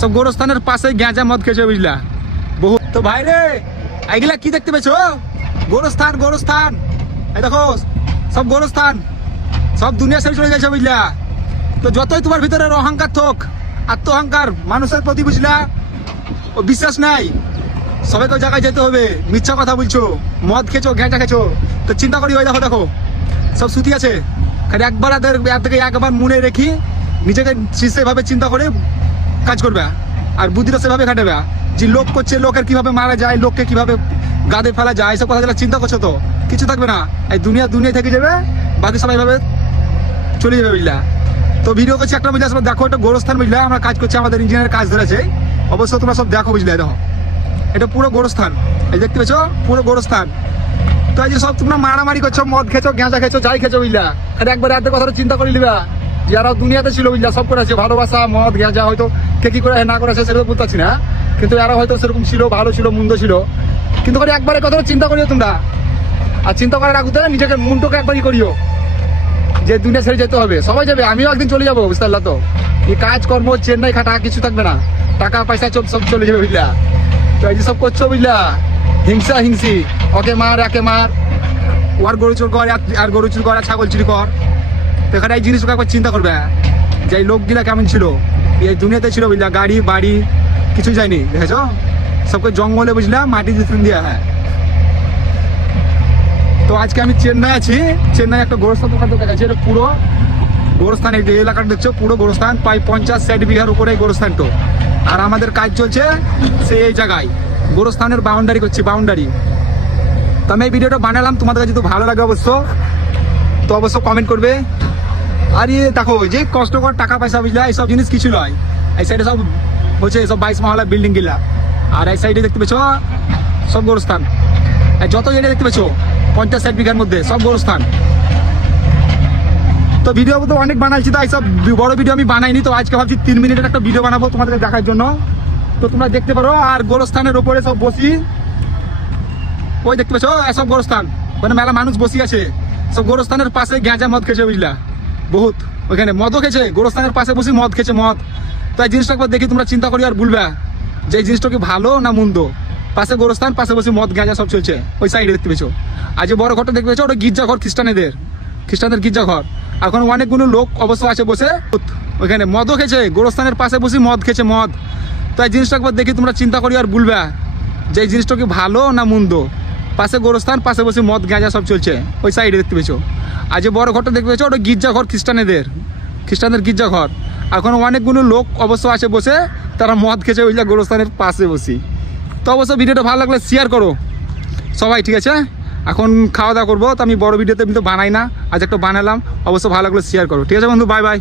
সব গোরস্থানের পাশে গ্যাঁজা মদ খেয়েছে বুঝলা বহুত। তো ভাই রে এইগুলা কি দেখতে পেয়েছো? গোরস্থান গোরস্থান, এই দেখো সব গোরস্থান, সব দুনিয়া ছেড়ে চলে গেছে বুঝলা। তো যতই তোমার ভিতরে অহংকার থাক, আত্ম অহংকার মানুষের প্রতি বুঝলা ও বিশ্বাস নাই, সবাইকে ওই জায়গায় যেতে হবে। মিথ্যা কথা বলছো, মদ খেছো, গ্যাঁজা খেছো, তো চিন্তা করি ওই দেখো দেখো সব সুতি আছে। খালি একবার একবার মনে রেখি নিজেকে সেভাবে চিন্তা করে কাজ করবে আর বুদ্ধিটা সেভাবে খাটাবে। যে লোক করছে, লোকের কিভাবে মারা যায়, লোককে কিভাবে গাদে ফেলা যায়, এসব কথা চিন্তা করছো তো কিছু থাকবে না। এই দুনিয়া থেকে যাবে, বাকি সবাই ভাবে চলে যাবে বুঝলা। তো ভিডিও করছি একটা বুঝলা, সব দেখো এটা গোরস্থান বুঝলা, আমরা কাজ করছি, আমাদের ইঞ্জিনিয়ার কাজ ধরেছে, অবশ্য তোমরা সব দেখো বুঝলে। দেখো এটা পুরো গোরস্থান, এই দেখতে পেছো পুরো গোরস্থান। তো এই যে সব তোমরা মারামারি করছো, মদ খেছো, গাঁজা খেছো, যাই খেছো বুঝলা, এটা একবার রাতের কথাটা চিন্তা করে নিবা। যারা দুনিয়াতে ছিল বুঝলা, সব করেছে ভালোবাসা, মদ গাঁজা, হয়তো কে কি করে না করেছে সেটা বলতে পারছি না, কিন্তু এরা হয়তো সেরকম ছিল, ভালো ছিল, মন্দ ছিল, কিন্তু একবারে কথাটা চিন্তা করিও তোমরা। আর চিন্তা করার আগে নিজেকে মনটাকে একবারই করিও যে দুনিয়া ছেড়ে যেতে হবে, সবাই যাবে, আমিও একদিন চলে যাবো বুঝতে পারলা। তো এই কাজকর্ম চেন্নাই খাটা কিছু থাকবে না, টাকা পয়সা সব চলে যাবে বুঝলা। তো এই যে সব করছো বুঝলা, হিংসা হিংসি, ওকে মার একে মার, ওর গরু চুর কর আর গরু চুর কর আর ছাগল চুরি কর। তো এখানে এই জিনিসটাকে একবার চিন্তা করবে যে এই লোকগুলা কেমন ছিল, এই দুনিয়াতে ছিল বুঝলা, গাড়ি বাড়ি কিছুই যায়নি, দেখেছ সবকে জঙ্গলে বুঝলা মাটি দিয়ে। হ্যাঁ, তো আজকে আমি চেন্নাই আছি, চেন্নাই একটা গোরস্থান দোকান দেখাচ্ছি, এটা পুরো গোরস্থান, এই যে এলাকাটা দেখছো পুরো গোরস্থান, প্রায় 50-60 বিঘার উপরে গোরস্থান। তো আর আমাদের কাজ চলছে সেই জায়গায় গোরস্থানের বাউন্ডারি করছি, বাউন্ডারি। তো আমি এই ভিডিওটা বানালাম, তোমাদের কাছে যদি ভালো লাগে অবশ্য তো অবশ্য কমেন্ট করবে। আর দেখো যে কষ্টকর টাকা পয়সা বুঝলা, এইসব জিনিস কিছু নয়। এই সাইডে সব হচ্ছে সব 22 মহলা বিল্ডিং গিলা, আর এই সাইডে দেখতে পেছো সব গোরস্থান। যত এরিয়া দেখতে পেছো 50-60 বিঘার মধ্যে সব গোরস্থান। তো ভিডিও তো অনেক বানাইছি, তো এইসব বড় ভিডিও আমি বানাইনি। তো আজকে ভাবছি 3 মিনিটের একটা ভিডিও বানাবো তোমাদের দেখার জন্য, তো তোমরা দেখতে পারো। আর গোরস্থানের ওপরে সব বসি, ওই দেখতে পেছো সব গোরস্থান, মানে মেলা মানুষ বসি আছে, সব গোরস্থানের পাশে গ্যাঁজা মদ খেয়েছে বুঝলা বহুত, ওইখানে মদও খেয়েছে, গোরস্থানের পাশে বসে মদ খেয়েছে মদ। তো এই জিনিসটা একবার দেখি তোমরা চিন্তা করি আর বলবা যে এই জিনিসটা কি ভালো না মন্দ। পাশে গোরস্থান, পাশে বসে মদ গাঁজা সব চলছে, ওই সাইডে দেখতে পেছো। আর যে বড় ঘরটা দেখতে পেছো ওটা গির্জাঘর, খ্রিস্টানদের গির্জাঘর। এখন অনেকগুলো লোক অবশ্য আছে বসে, ওইখানে মদও খেয়েছে, গোরস্থানের পাশে বসে মদ খেয়েছে মদ। তো এই জিনিসটা একবার দেখি তোমরা চিন্তা করি আর বলবা যে এই জিনিসটা কি ভালো না মন্দ। পাশে গোরস্থান, পাশে বসে মদ গাঁজা সব চলছে, ওই সাইডে দেখতে পেছো। আর যে বড় ঘরটা দেখতে পেছো ওটা গির্জাঘর, খ্রিস্টানদের গির্জাঘর। এখন অনেকগুলো লোক অবশ্য আছে বসে, তারা মদ খেয়েছে ওই গোরস্থানের পাশে বসি। তো অবশ্য ভিডিওটা ভালো লাগলে শেয়ার করো সবাই, ঠিক আছে? এখন খাওয়া দাওয়া করবো, তো আমি বড় ভিডিওতে আমি তো বানাই না, আজ একটা বানালাম, অবশ্য ভালো লাগলে শেয়ার করো, ঠিক আছে বন্ধু? Bye bye.